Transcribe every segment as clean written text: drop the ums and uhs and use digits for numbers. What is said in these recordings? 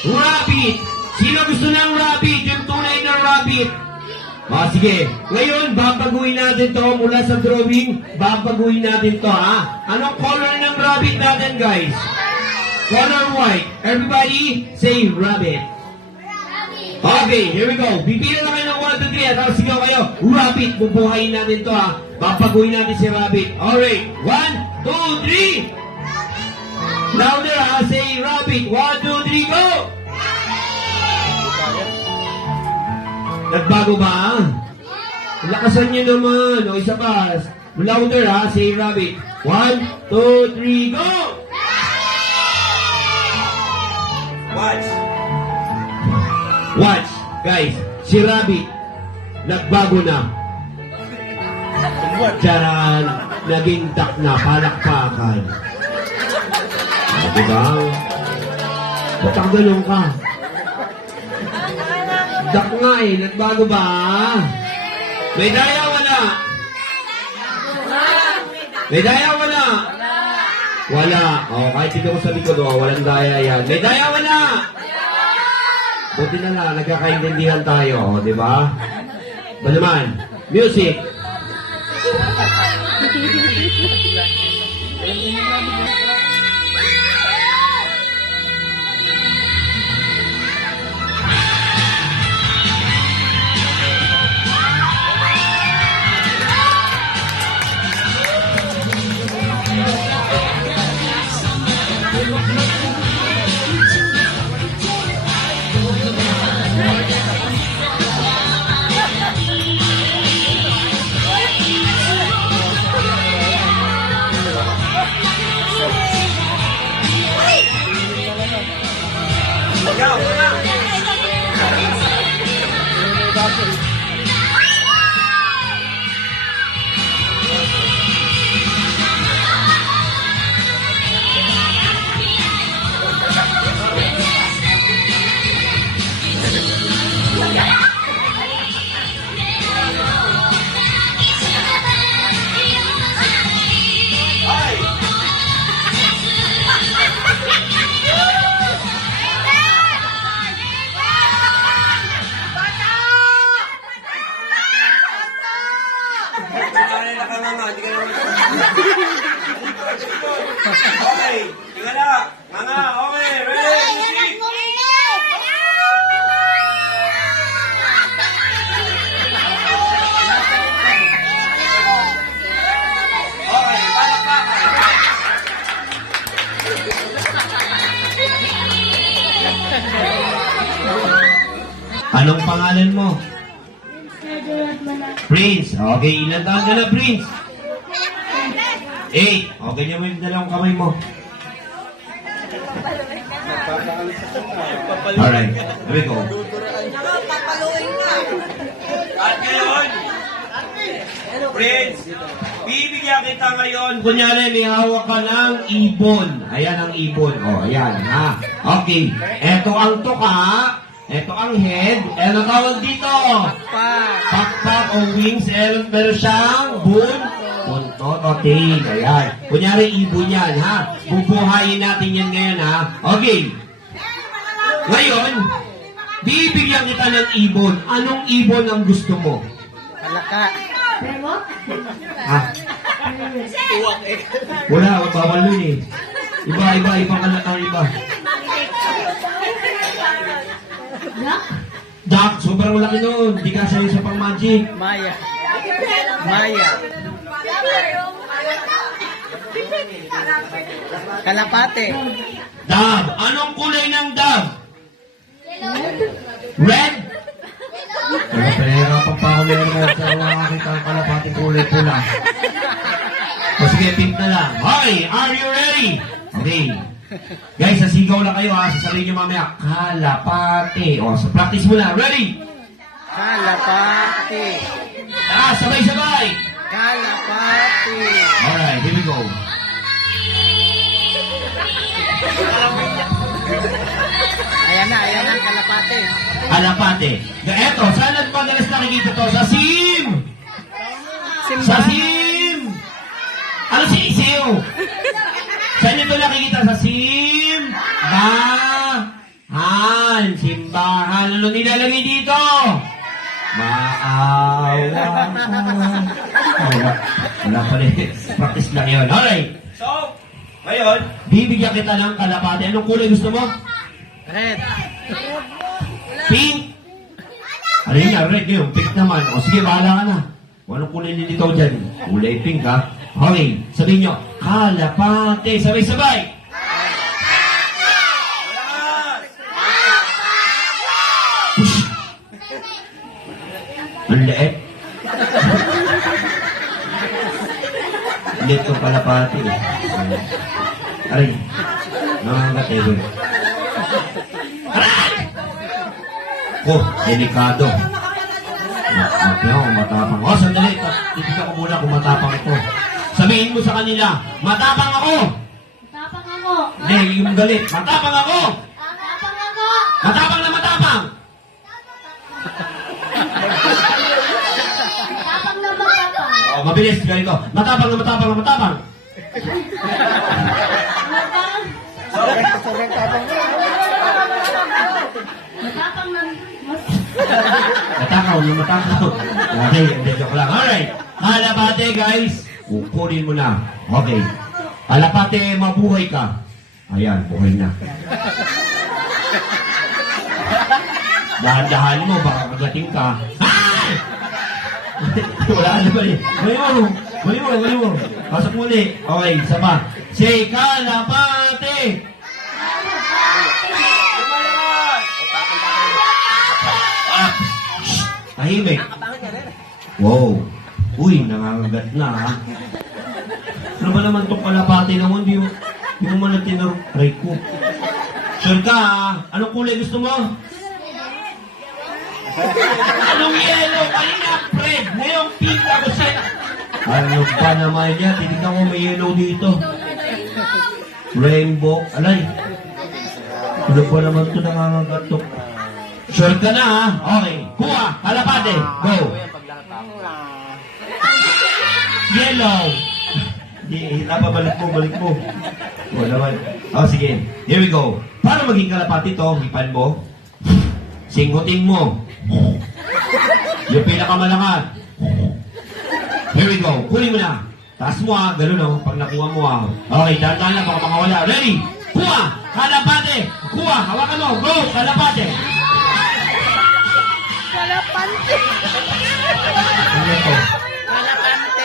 Rabbit! Sino gusto ng rabbit? Yung tunay na rabbit. Sige. Ngayon, babaguhin natin to mula sa drawing. Babaguhin natin to, ha? Anong color ng rabbit natin, guys? Color white. Everybody, say rabbit. Okay, here we go. Bibila na kayo ng 1, 2, 3. At tapos sigaw kayo, rabbit. Bubuhayin natin to, ha? Babaguhin natin si rabbit. Alright. 1, 2, 3. Louder, ha? Say rabbit. 1, 2, 3, go! Nagbago ba? Lakasan niyo naman. O, isa pa. Louder, ha? Say rabbit. 1, 2, 3, go! Watch. Guys, si rabbit, nagbago na. Charan, naging duck na, palakpakan. Diba? Ba't ang ganun ka? Duck nga eh, nagbago ba? May daya wala? May daya wala? Wala. Kahit dito ko sa likod, walang daya yan. May daya wala? Buti na lang, nagkakaintindihan tayo, di ba? Ba naman? Music! Okay, tingnan na. Mga, okay, ready, music. Okay, palakpakan. Anong pangalan mo? Prince. Okay, ilan taon ka na, Prince? 8. Okay niya mo yung dalawang kamay mo. Alright, here we go. At ngayon, Prince, bibigyan kita ngayon. Kunyari, may hawak ka ng ibon. Ayan ang ibon. Ayan, ha? Okay. Ito ang tuka. Ito ang head. Ano tawag dito? Pakpak o wings. Meron siyang buntot o tail. Ayan. Kunyari, ibon yan, ha? Bubuhayin natin yan ngayon, ha? Okay. Ngayon, bibigyan kita ng ibon. Anong ibon ang gusto mo? Palaka. Ha? Wala, bawal nun eh. Ibang kalakang iba. Duck, sobrang laki nun. Di ka sayo sa pang-magic. Maya. Kalapate. Dove. Anong kulay ng dove? Red? Pahirapan pa ako meron mo sa makakita ang kalapating kulay pula. Sige, pink na lang. Okay, are you ready? Okay. Guys, sasigaw lang kayo ha. Sasabihin nyo mamaya, kalapate. So practice mo na. Ready? Kalapate. Sabay-sabay. Kalapate. Alright, here we go. Ayan na, kalapate. Kalapate. Eto, saan nagpadalas nakikita to? Sa sim! Simba. Sa sim! Ano si isiw? Saan nyo to nakikita? Sa sim? Ba? Ano nilalagay dito? Maawa ka. Wala pala. Practice lang yun. Alright. So, ngayon, bibigyan kita ng kalapate. Anong kulay gusto mo? Red. Pink. Ano yun nga? Red yun. Pink naman. O sige, bahala ka na. Kung anong kulay nilitaw dyan? Kulay pink ha. Okay. Sabihin nyo, kalapate. Sabay-sabay. Ang leet. Leet kong kalapati. Aray. Nangangatego. Aray! Oh, delikado. Matapang. Oh, sandali. Titignan ko muna kung matapang ito. Sabihin mo sa kanila, matapang ako. Matapang ako. Hindi, yung galit. Matapang ako. Matapang ako. Matapang na matapang. Matapang na matapang. Oh, mabilis. Ganito. Matapang na matapang na matapang. Matapang. Matapang na Matakaw na matakaw. Okay, hindi joke lang. Alright. Kalapate, guys. Kukunin mo na. Okay. Kalapate, mabuhay ka. Ayan, buhay na. Dahan-dahan mo, baka kagating ka. Ay! Wala na ba eh. Mali mo. Pasok muli. Okay, isa pa. Say, kalapate! Ah, shh, tahimik. Wow. Uy, nangangagat na ha. Ano ba naman itong kalapate naman? Di mo man na tinaray ko. Sure ka ha? Anong kulay gusto mo? Anong yellow? Kanina red. Ngayong pink ako sa'yo. Ano ba naman yan? Tinignan ko may yellow dito. Rainbow. Alay. Ano ba naman ito nangangagat to? Sure ka na ha? Okay. Kuha. Kalapate. Go. Yellow. Hindi, balik mo. Wala naman. Oh, sige. Here we go. Para maging kalapati to, hipan mo. Singgutin mo. Yung pinakamalakas. Here we go. Kunin mo na. Taas mo ha. Ganun o. Pag nakuha mo ha. Okay, dahan-dahan lang. Baka makawala. Ready? Kuha. Kalapate. Kuha. Hawakan mo. Go. Kalapate. Kalapante. Ano ito? Kalapante.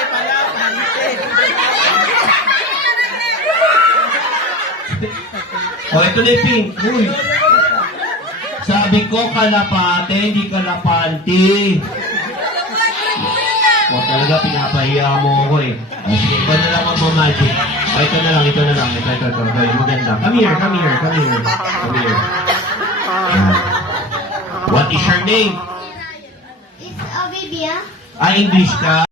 O, ito na yung pink. Uy. Sabi ko, kalapate, hindi kalapante. O, talaga, pinapahiya mo ako eh. O, sige, ito na lang mag-magic. O, ito na lang. Ito. Maganda. Come here. Yan. What is your name? It's a baby, ah. English ka?